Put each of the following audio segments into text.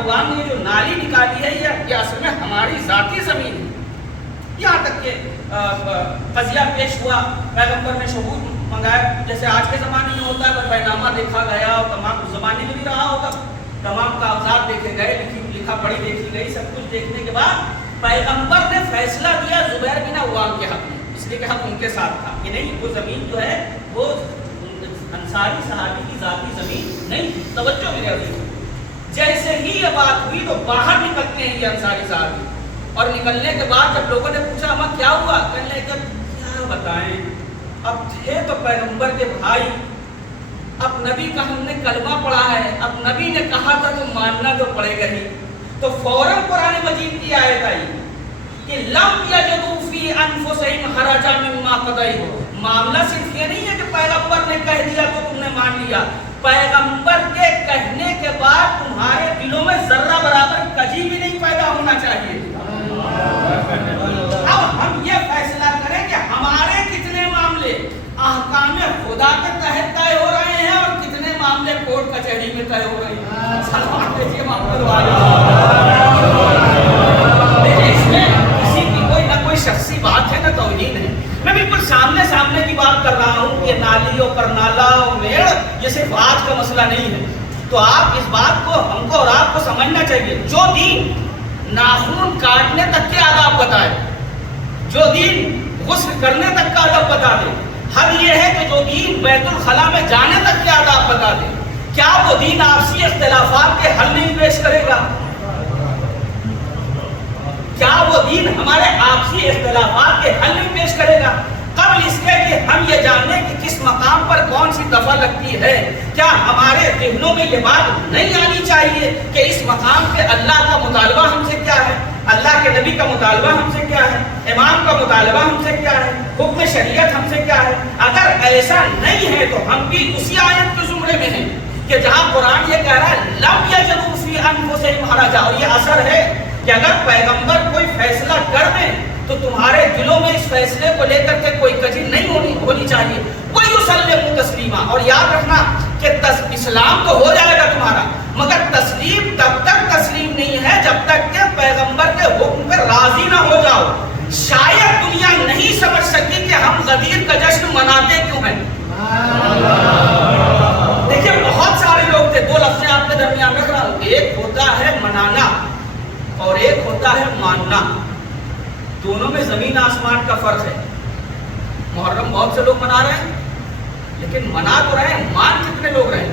عوام نے جو نالی نکالی ہے یہ اصل میں ہماری ذاتی زمین ہے. یہاں تک کہ قضیہ پیش ہوا, پیغمبر نے شہود منگایا, جیسے آج کے زمانے میں ہوتا ہے, بیانامہ دیکھا گیا اور تمام اس زمانے میں بھی رہا ہوگا, تمام کاغذات دیکھے گئے, لکھا پڑھی دیکھی گئی, سب کچھ دیکھنے کے بعد پیغمبر نے فیصلہ دیا زبیر بن عوام کے حق میں, اس لیے کہ حق ان کے ساتھ تھا کہ نہیں وہ زمین جو ہے وہ انصاری صحابی کی ذاتی زمین نہیں. توجہ ملے ابھی, جیسے ہی یہ بات ہوئی تو باہر نکلتے ہیں یہ انصاری صحابی, اور نکلنے کے بعد جب لوگوں نے پوچھا ہمیں کیا ہوا, کہنے لگے کیا بتائیں, اب تھے تو پیغمبر کے بھائی, اب نبی کا ہم نے کلمہ پڑھا ہے, اب نبی نے کہا تھا تو ماننا تو پڑے گا ہی. تو فوراً قرآن مجید کی آیت آئی کہ لم یجدوا فی انفسہم حرجا مما قضیت. معاملہ صرف یہ نہیں ہے کہ پیغمبر نے کہہ دیا تو تم نے مان لیا, پیغمبر کے کہنے کے بعد تمہارے دلوں میں ذرہ برابر کجی بھی نہیں پیدا ہونا چاہیے. اب ہم یہ فیصلہ کریں کہ ہمارے کتنے معاملے احکام خدا کے تحت طے ہو رہے ہیں اور کتنے معاملے کورٹ کچہری میں طے ہو رہے ہیں. سلام دیجیے محمد والے. اس میں کسی کی کوئی نہ کوئی شخصی بات ہے نہ توہین ہے, میں بالکل سامنے کی بات کر رہا ہوں. یہ نالی اور کرنالا اور میڑ یہ صرف آج کا مسئلہ نہیں ہے. تو آپ اس بات کو ہم کو اور آپ کو سمجھنا چاہیے, جو دین ناخن کاٹنے تک کے آداب بتائے, جو دین غسل کرنے تک کا آداب بتا دے, حد یہ ہے کہ جو دین بیت الخلا میں جانے تک کے آداب بتا دے, کیا وہ دین آپسی اختلافات کے حل نہیں پیش کرے گا؟ کیا وہ دین ہمارے آپسی اختلافات کے حل نہیں پیش کرے گا؟ قبل اس کے کہ ہم یہ جانیں کہ کس مقام پر کون سی دفعہ لگتی ہے, کیا ہمارے ذہنوں میں یہ بات نہیں آنی چاہیے کہ اس مقام پہ اللہ کا مطالبہ ہم سے کیا ہے, اللہ کے نبی کا مطالبہ ہم سے کیا ہے, امام کا مطالبہ ہم سے کیا ہے, حکم شریعت ہم سے کیا ہے؟ اگر ایسا نہیں ہے تو ہم بھی اسی آیت کے زمرے میں ہیں کہ جہاں قرآن یہ کہہ رہا ہے لم یجدوا فی انفسہم حرجا, اور یہ اثر ہے کہ اگر پیغمبر کوئی فیصلہ کر دیں تو تمہارے دلوں میں اس فیصلے کو لے کر کے کوئی کجی نہیں ہونی چاہیے. وَيُسَلِّمُ تَسْلِيمًا, اور یاد رکھنا کہ اسلام تو ہو جائے گا تمہارا, مگر تسلیم تب تک تسلیم نہیں ہے جب تک کہ پیغمبر کے حکم پر راضی نہ ہو جاؤ. شاید دنیا نہیں سمجھ سکی کہ ہم غدیر کا جشن مناتے کیوں ہیں. دیکھیے بہت سارے لوگ تھے, دو لفظیں آپ کے درمیان رکھ رہا ہوں, ایک ہوتا ہے منانا اور ایک ہوتا ہے ماننا. دونوں میں زمین آسمان کا فرق ہے. محرم بہت سے لوگ منا رہے ہیں لیکن منا تو رہے ہیں, مان کتنے لوگ رہے ہیں؟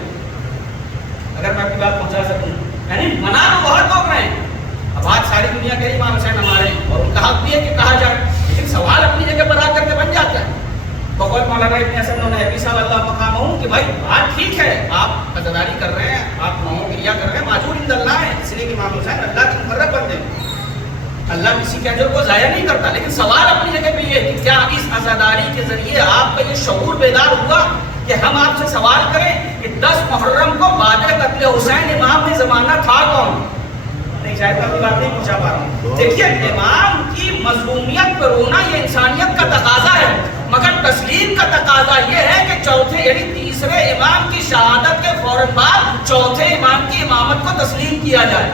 اگر میں اپنی بات پہنچا سکوں, یعنی منا تو بہت لوگ رہے ہیں. اب آج ساری دنیا کے امام حسین ہمارے ہیں اور ان کا حق بھی ہے کہ کہا جائے, لیکن سوال اپنی جگہ پر آ کر کے بن جاتا ہے. بقول مولانا ابن حسن نبی صلی اللہ مقام ہوں کہ بھائی بات ٹھیک ہے, آپ عزاداری کر رہے ہیں, آپ نوموں گریا کر رہے ہیں, معجور عند اللہ ہے, اس لیے کہ امام حسین اللہ کے مقرب بندے ہیں, اللہ کسی کے اجر کو ضائع نہیں کرتا. لیکن سوال اپنی جگہ پہ یہ ہے کہ کیا اس عزاداری کے ذریعے آپ کا یہ شعور بیدار ہوا کہ ہم آپ سے سوال کریں کہ 10 محرم کو بعد قتل حسین امام میں زمانہ تھا کون؟ نہیں, شاید اپنی بات نہیں پوچھا پا رہا ہوں. دیکھیے امام کی مظلومیت پر رونا یہ انسانیت کا تقاضا ہے, مگر تسلیم کا تقاضا یہ ہے کہ چوتھے یعنی تیسرے امام کی شہادت کے فوراً بعد چوتھے امام کی امامت کو تسلیم کیا جائے.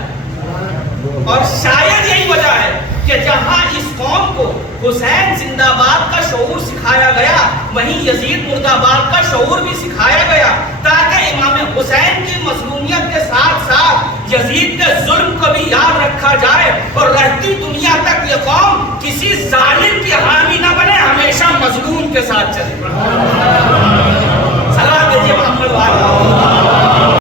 اور شاید یہی وجہ ہے کہ جہاں اس قوم کو حسین زندہ باد کا شعور سکھایا گیا وہیں یزید مرد آباد کا شعور بھی سکھایا گیا, تاکہ امام حسین کی مظلومیت کے ساتھ ساتھ یزید کے ظلم کو بھی یاد رکھا جائے اور رہ